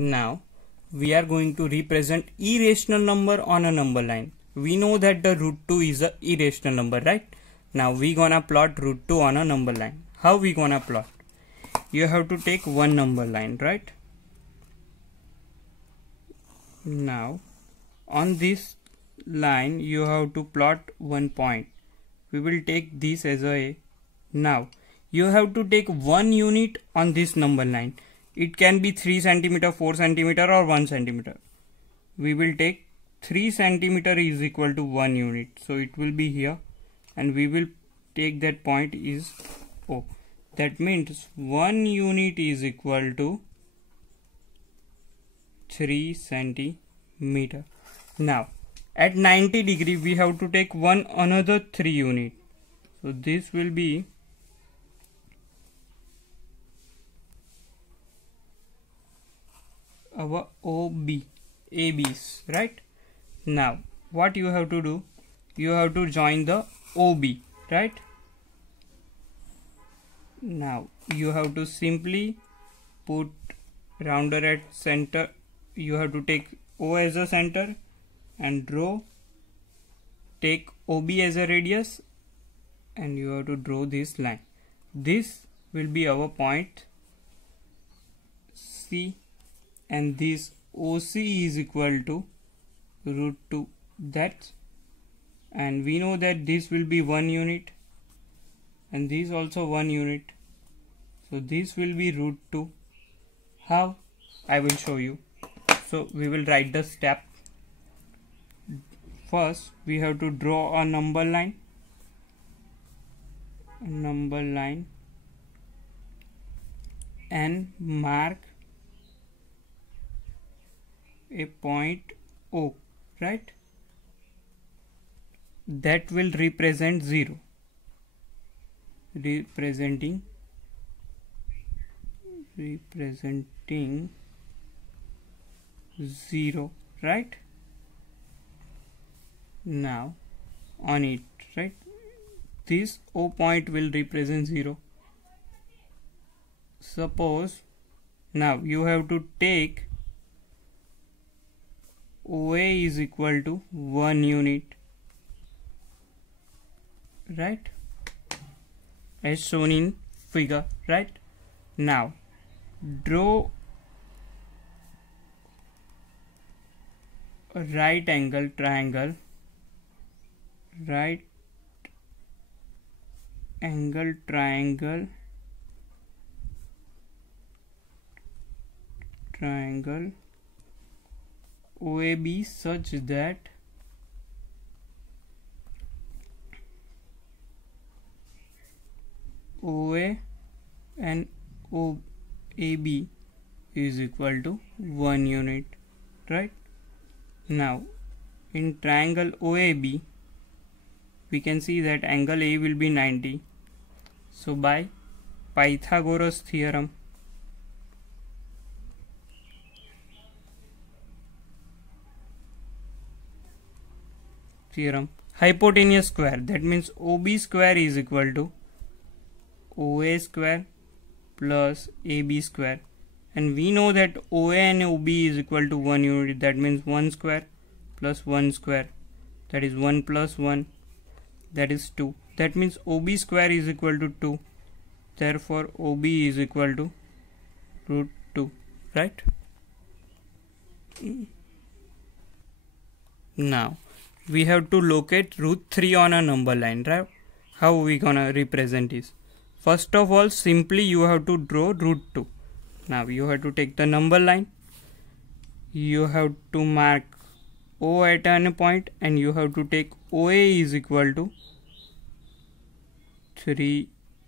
Now we are going to represent irrational number on a number line. We know that the root 2 is a irrational number, right? Now we gonna plot root 2 on a number line. How we gonna plot? You have to take one number line, right? Now on this line you have to plot one point. We will take this as a. Now you have to take one unit on this number line. It can be 3 centimeter, 4 centimeter or 1 centimeter. We will take 3 centimeter is equal to 1 unit. So it will be here and we will take that point is O. That means 1 unit is equal to 3 centimeter. Now at 90 degree we have to take one another 3 unit. So this will be our ABs, right? Now what you have to do, you have to join the OB, right? Now you have to simply put rounder at center. You have to take O as a center and draw, take OB as a radius, and you have to draw this line. This will be our point C, and this OC is equal to root 2, that, and we know that this will be 1 unit and this also 1 unit, so this will be root 2. How? I will show you. So we will write the step. First we have to draw a number line, and mark a point O, right? That will represent 0, representing 0, right? Now on it, right, this O point will represent 0. Suppose now you have to take OA is equal to 1 unit, right, as shown in figure, right? Now draw a right angle triangle, OAB such that OA and OAB is equal to 1 unit, right? Now in triangle OAB we can see that angle A will be 90. So by Pythagoras theorem, hypotenuse square, that means OB square is equal to OA square plus AB square, and we know that OA and OB is equal to 1 unit. That means 1 square plus 1 square, that is 1 plus 1, that is 2. That means OB square is equal to 2. Therefore OB is equal to root 2, right? Now we have to locate root 3 on a number line, right? How we gonna represent this? First of all, simply you have to draw root 2. Now you have to take the number line, you have to mark O at any point, and you have to take OA is equal to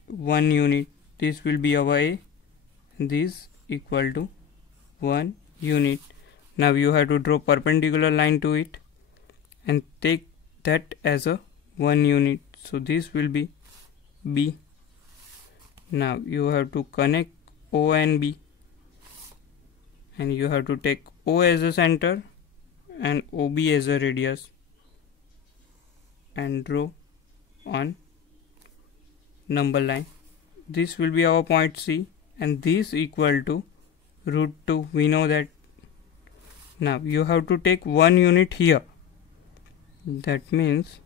1 unit. This will be our A, this equal to 1 unit. Now you have to draw perpendicular line to it and take that as a 1 unit. So this will be B. Now you have to connect O and B, and you have to take O as a center and OB as a radius and draw on number line. This will be our point C, and this equal to root 2. We know that Now you have to take 1 unit here. That means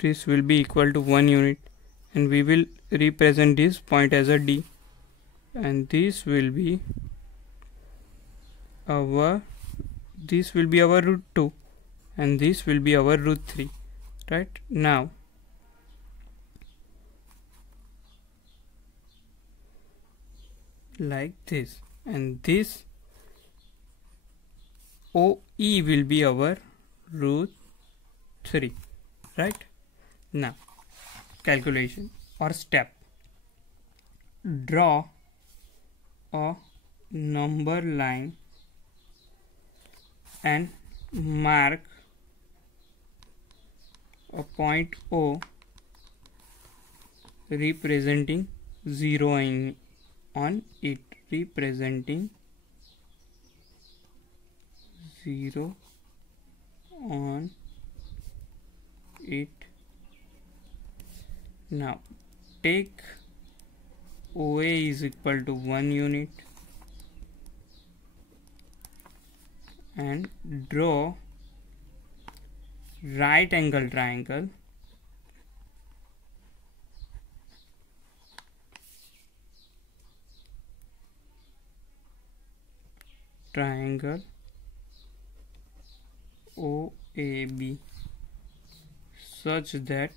this will be equal to 1 unit, and we will represent this point as a D, and this will be our root 2, and this will be our root 3, right? Now like this, and this OE will be our root 3, right? Now calculation or step: draw a number line and mark a point O representing 0 on it, representing 0 on it. Now take OA is equal to 1 unit and draw right angle triangle OAB such that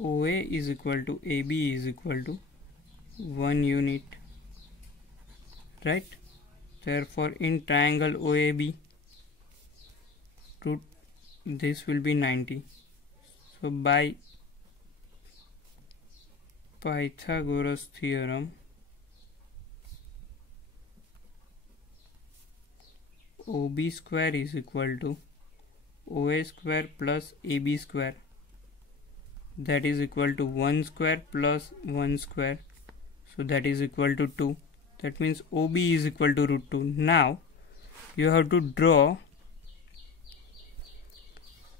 OA is equal to AB is equal to 1 unit, right? Therefore in triangle OAB, this will be 90. So by Pythagoras theorem, OB square is equal to OA square plus AB square, that is equal to 1 square plus 1 square, so that is equal to 2. That means OB is equal to root 2. Now you have to draw,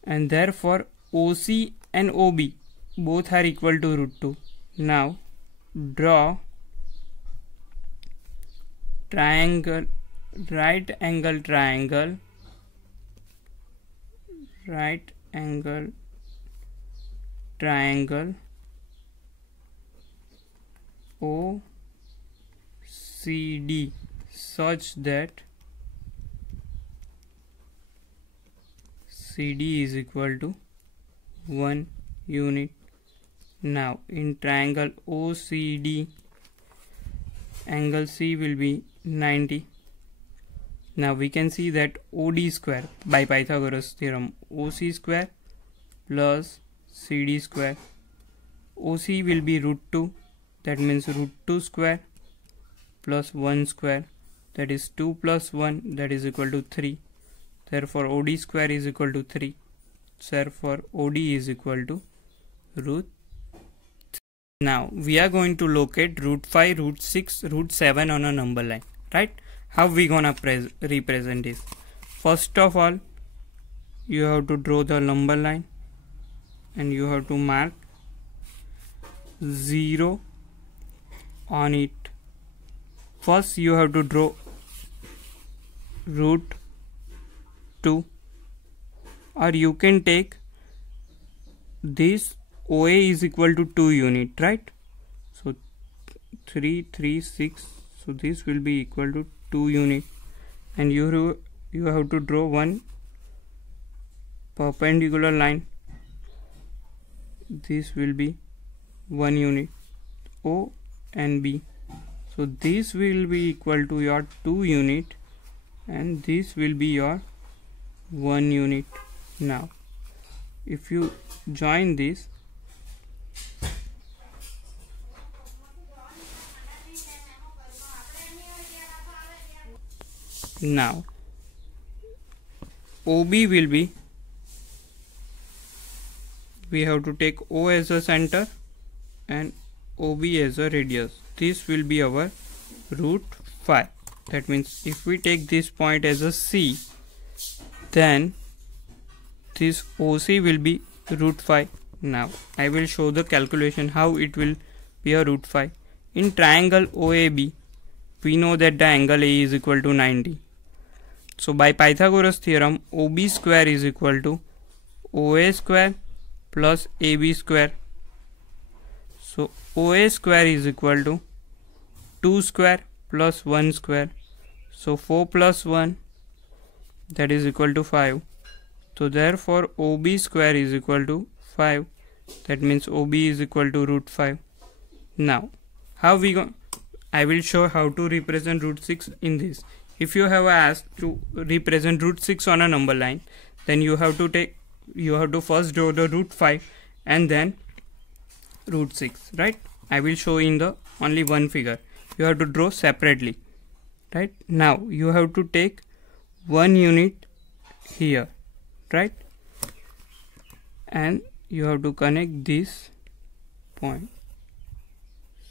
and therefore OC and OB both are equal to root 2. Now draw triangle, right angle triangle OCD such that CD is equal to 1 unit. Now in triangle OCD, angle C will be 90. Now we can see that OD square by Pythagoras theorem, OC square plus CD square, OC will be root 2, that means root 2 square plus 1 square, that is 2 plus 1, that is equal to 3. Therefore OD square is equal to 3. Therefore OD is equal to root 3. Now we are going to locate root 5, root 6, root 7 on a number line, right? How we gonna represent this? First of all, you have to draw the number line and you have to mark 0 on it. First you have to draw root 2, or you can take this OA is equal to 2 unit, right? So 3, 3, 6, so this will be equal to 2 unit, and you have to draw one perpendicular line. This will be 1 unit, O and B. So this will be equal to your 2 unit, and this will be your 1 unit. Now if you join this, now OB will be, we have to take O as a center and OB as a radius. This will be our root 5. That means if we take this point as a C, then this OC will be root 5. Now I will show the calculation how it will be a root 5. In triangle OAB, we know that the angle A is equal to 90. So by Pythagoras theorem, OB square is equal to OA square plus AB square. So OA square is equal to 2 square plus 1 square. So 4 plus 1, that is equal to 5. So therefore OB square is equal to 5. That means OB is equal to root 5. Now how we go? I will show how to represent root 6 in this. If you have asked to represent root 6 on a number line, then you have to first draw the root 5 and then root 6, right? I will show in the only one figure. You have to draw separately, right? Now you have to take one unit here, right? And you have to connect this point.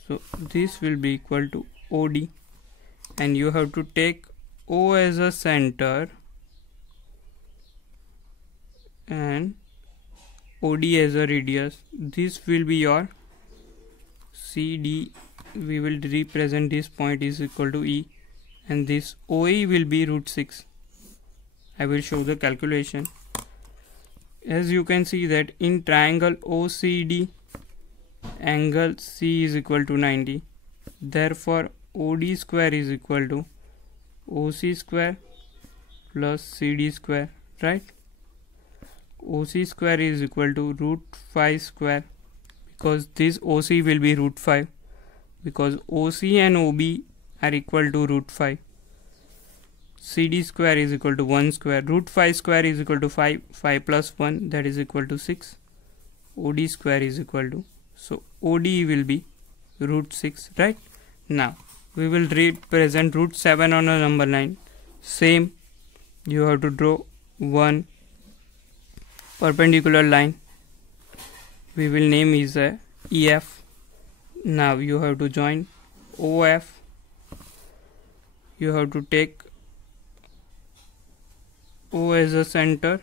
So this will be equal to OD, and you have to take O as a center and OD as a radius. This will be your CD. We will represent this point is equal to E, and this OE will be root 6. I will show the calculation. As you can see that in triangle OCD, angle C is equal to 90. Therefore OD square is equal to OC square plus CD square, right? OC square is equal to root 5 square, because this OC will be root 5, because OC and OB are equal to root 5. CD square is equal to 1 square. Root 5 square is equal to 5. 5 plus 1, that is equal to 6. OD square is equal to, so OD will be root 6, right? Now we will represent root 7 on a number line. Same, you have to draw one perpendicular line. We will name is a EF. Now you have to join OF. You have to take O as a center,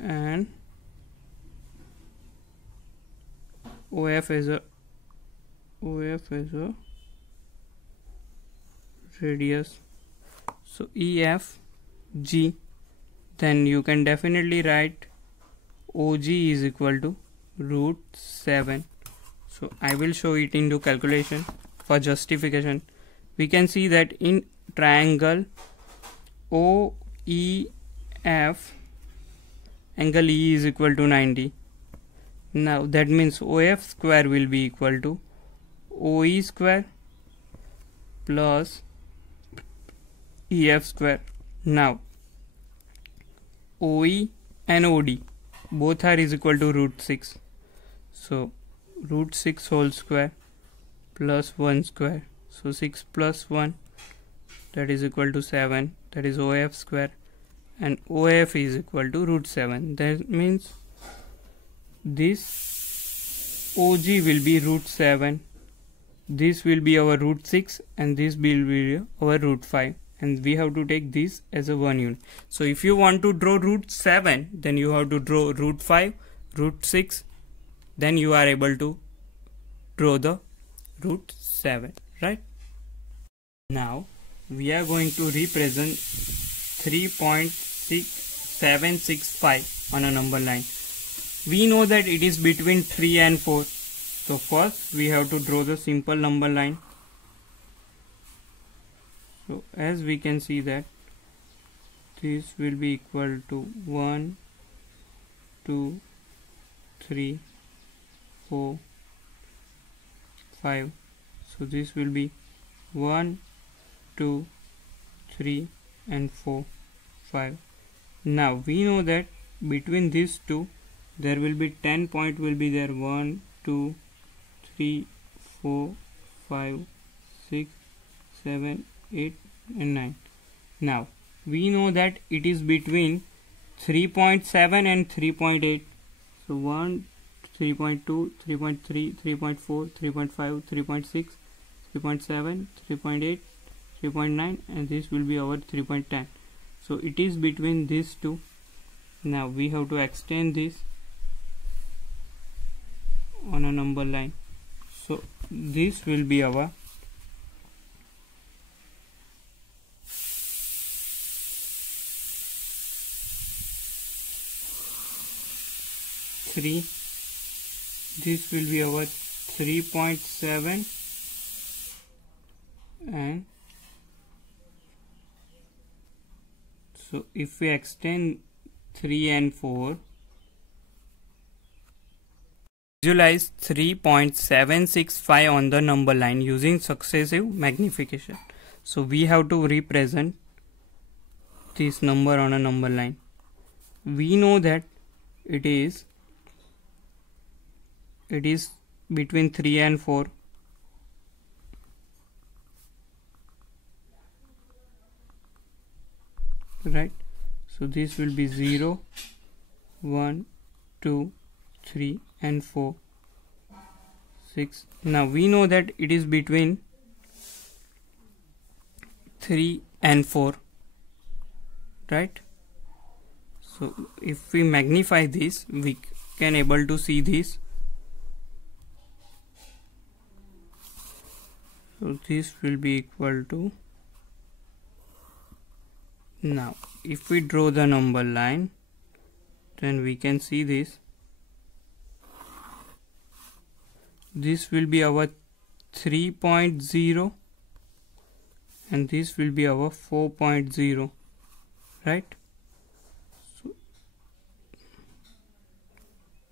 and OF as a radius. So EF G, then you can definitely write OG is equal to root 7. So I will show it into calculation for justification. We can see that in triangle OEF, angle E is equal to 90. Now that means OF square will be equal to OE square plus EF square. Now OE and OD both are is equal to root 6. So root 6 whole square plus 1 square. So 6 plus 1, that is equal to 7, that is OF square, and OF is equal to root 7. That means this OG will be root 7, this will be our root 6, and this will be our root 5, and we have to take this as a one unit. So if you want to draw root 7, then you have to draw root 5, root 6, then you are able to draw the root 7, right? Now we are going to represent 3.6765 on a number line. We know that it is between 3 and 4. So first we have to draw the simple number line. So as we can see that this will be equal to 1, 2, 3, 4, 5. So this will be 1, 2, 3 and 4, 5. Now we know that between these two there will be 10 point will be there. 1, 2, 3, 4, 5, 6, 7, 8 and 9. Now we know that it is between 3.7 and 3.8. So 1, 3.2, 3.3, 3.4, 3.5, 3.6, 3.7, 3.8, 3.9, and this will be our 3.10. So it is between these two. Now we have to extend this on a number line. So this will be our three. This will be our 3.7 and so if we extend 3 and 4, visualize 3.765 on the number line using successive magnification. So we have to represent this number on a number line. We know that it is between 3 and 4. Right, so this will be 0, 1, 2, 3 and 4, 6. Now we know that it is between 3 and 4, right? So if we magnify this, we can able to see this. So this will be equal to, now if we draw the number line, then we can see this. This will be our 3.0 and this will be our 4.0, right?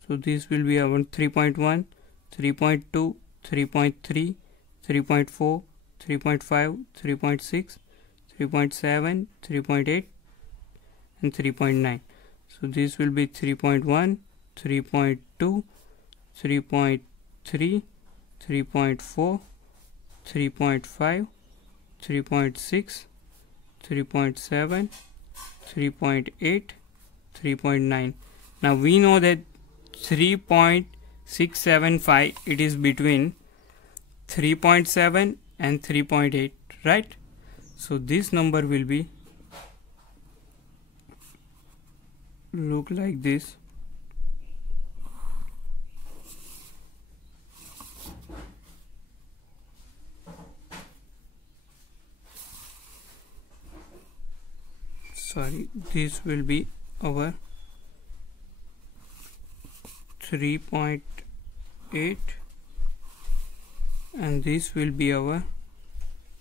So this will be our 3.1, 3.2, 3.3, 3.4, 3.5, 3.6, 3.7, 3.8 and 3.9. So this will be 3.1, 3.2, 3.3, 3.4, 3.5, 3.6, 3.7, 3.8, 3.9. Now we know that 3.675, it is between 3.7 and 3.8, right? So this number will be look like this. Sorry, this will be our 3.8 and this will be our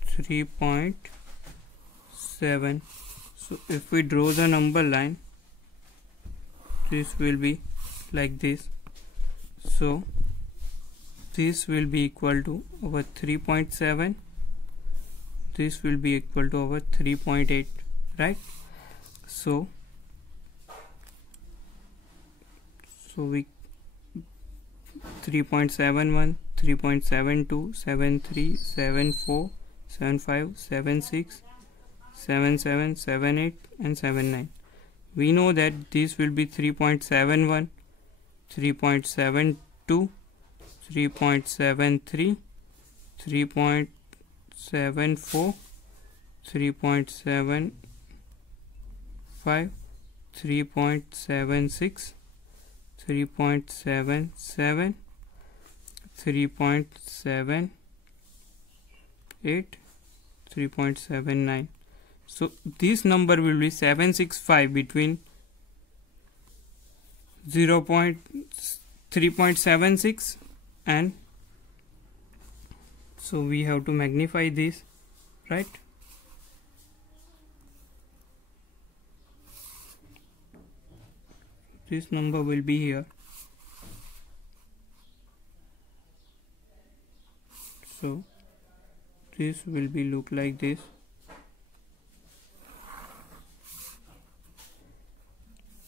3.7. So if we draw the number line, this will be like this. So this will be equal to our 3.7, this will be equal to our 3.8, right? So we 3.71, 3.72, 73, 74, 75, 76, 77, 78 and 79. We know that this will be 3.71, 3.72, 3.73, 3.74, 3.75, 3.76, 3.77, 3.78, 3.79. So this number will be 765 between 3.76 and so we have to magnify this, right? This number will be here. So this will be look like this.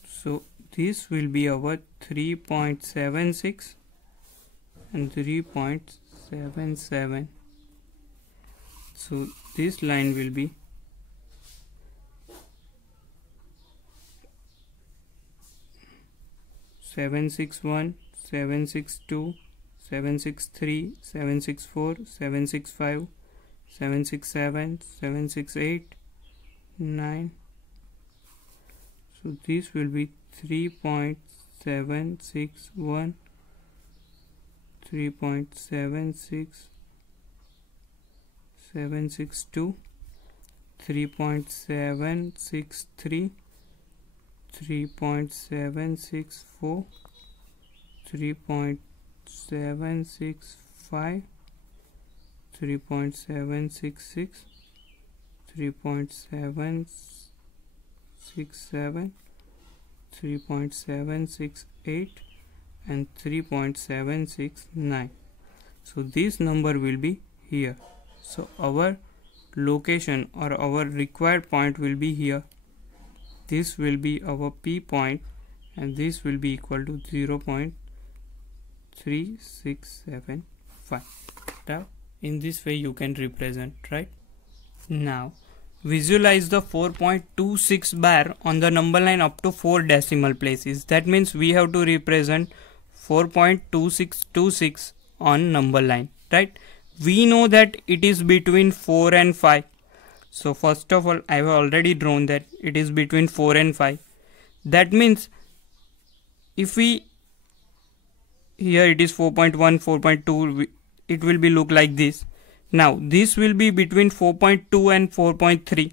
So this will be our 3.76 and 3.77. So this line will be 761, 762, 763, 764, 765, 767, 768, 9, So this will be 3.761, 3.76762, 3.763, 3.764, 3.765, 3.766, 3.767, 3.768 and 3.769. so this number will be here. So our location or our required point will be here. This will be our P point and this will be equal to 0.3675. Now in this way you can represent, right? Now visualize the 4.26 bar on the number line up to 4 decimal places. That means we have to represent 4.2626 on number line, right? We know that it is between 4 and 5. So first of all, I have already drawn that it is between 4 and 5. That means if we here it is 4.1, 4.2, it will be look like this. Now this will be between 4.2 and 4.3.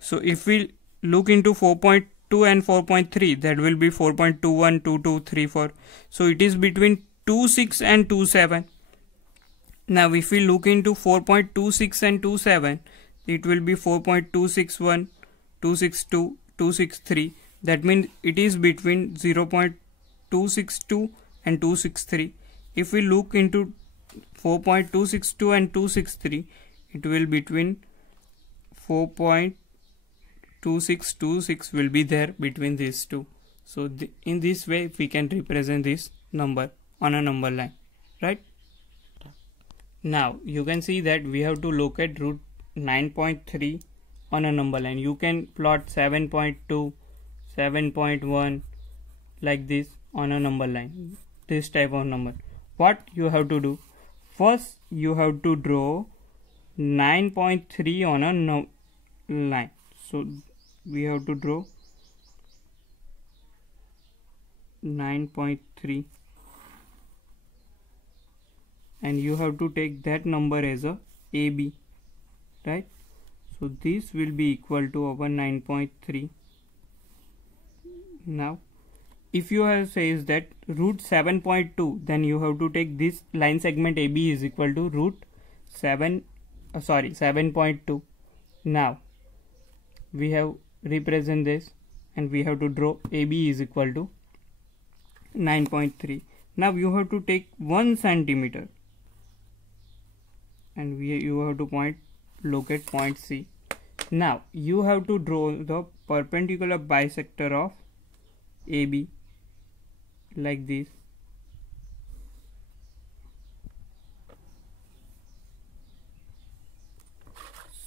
So if we look into 4.2 and 4.3, that will be 4.21, 22, 34. So it is between 26 and 27. Now if we look into 4.26 and 27, it will be 4.261, 262, 263. That means it is between 0.262 and 263. If we look into 4.262 and 263, it will between 4.2626 will be there between these two. So in this way we can represent this number on a number line, right? Now you can see that we have to locate root 9.3 on a number line. You can plot 7.2, 7.1 like this on a number line, this type of number. What you have to do? First you have to draw 9.3 on a line. So we have to draw 9.3 and you have to take that number as a AB, right? So this will be equal to our 9.3. Now if you have says that root 7.2, then you have to take this line segment AB is equal to root 7.2. Now we have represent this and we have to draw AB is equal to 9.3. Now you have to take 1 centimeter and you have to locate point C. Now you have to draw the perpendicular bisector of AB like this.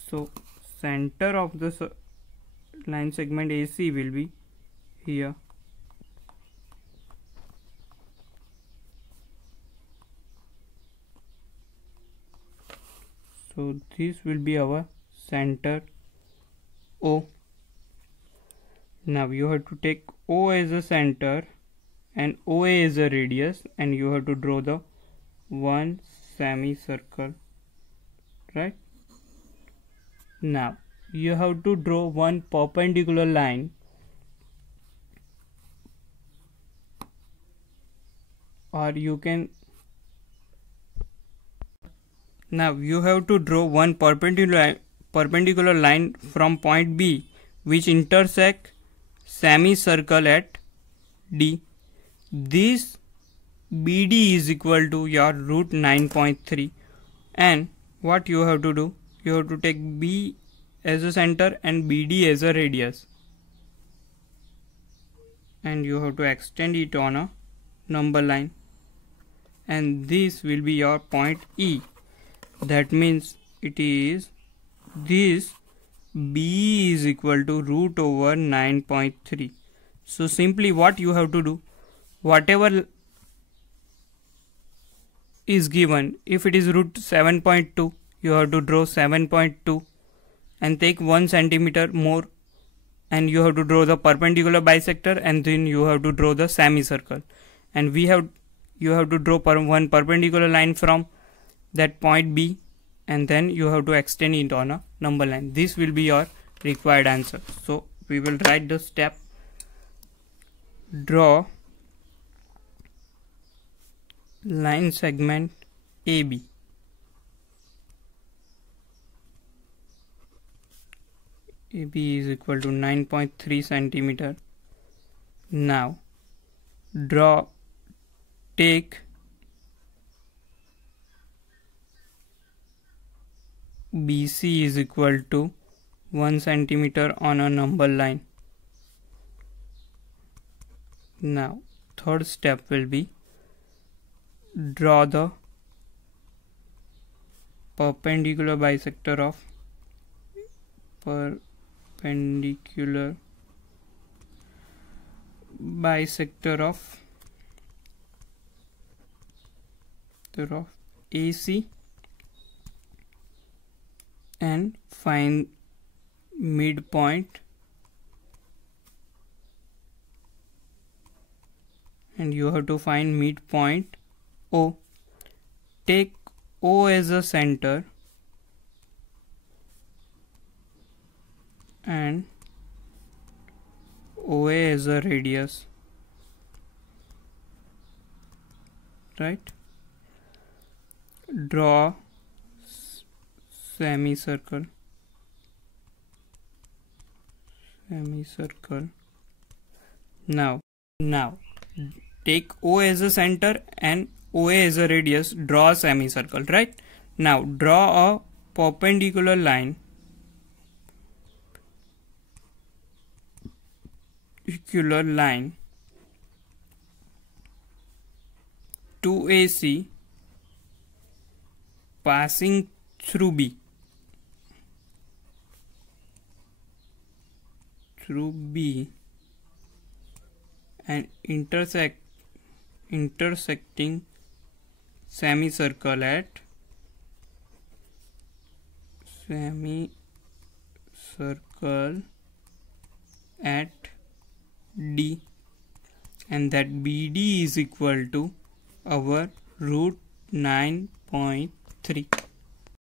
So center of the line segment AC will be here. So this will be our center O. Now you have to take O as a center and OA as a radius, and you have to draw the one semicircle, right? Now you have to draw one perpendicular line or you can perpendicular line from point B which intersect semicircle at D. This BD is equal to your root 9.3, and what you have to do, you have to take B as a center and BD as a radius, and you have to extend it on a number line, and this will be your point E. That means it is this B is equal to root over 9.3. So simply what you have to do, whatever is given, if it is root 7.2, you have to draw 7.2 and take 1 centimeter more and you have to draw the perpendicular bisector, and then you have to draw the semicircle, and you have to draw one perpendicular line from that point B, and then you have to extend it on a number line. This will be your required answer. So we will write the step: draw line segment AB. AB is equal to 9.3 centimeter. Now take BC is equal to 1 centimeter on a number line. Now third step will be draw the perpendicular bisector of AC and find midpoint, and you have to find midpoint O. Take O as a center and OA as a radius, right? Draw semicircle. Now take O as a center and OA as a radius, draw a semicircle, right? Now draw a perpendicular line to AC passing through B. And intersecting semicircle at D, and that BD is equal to our root 9.3.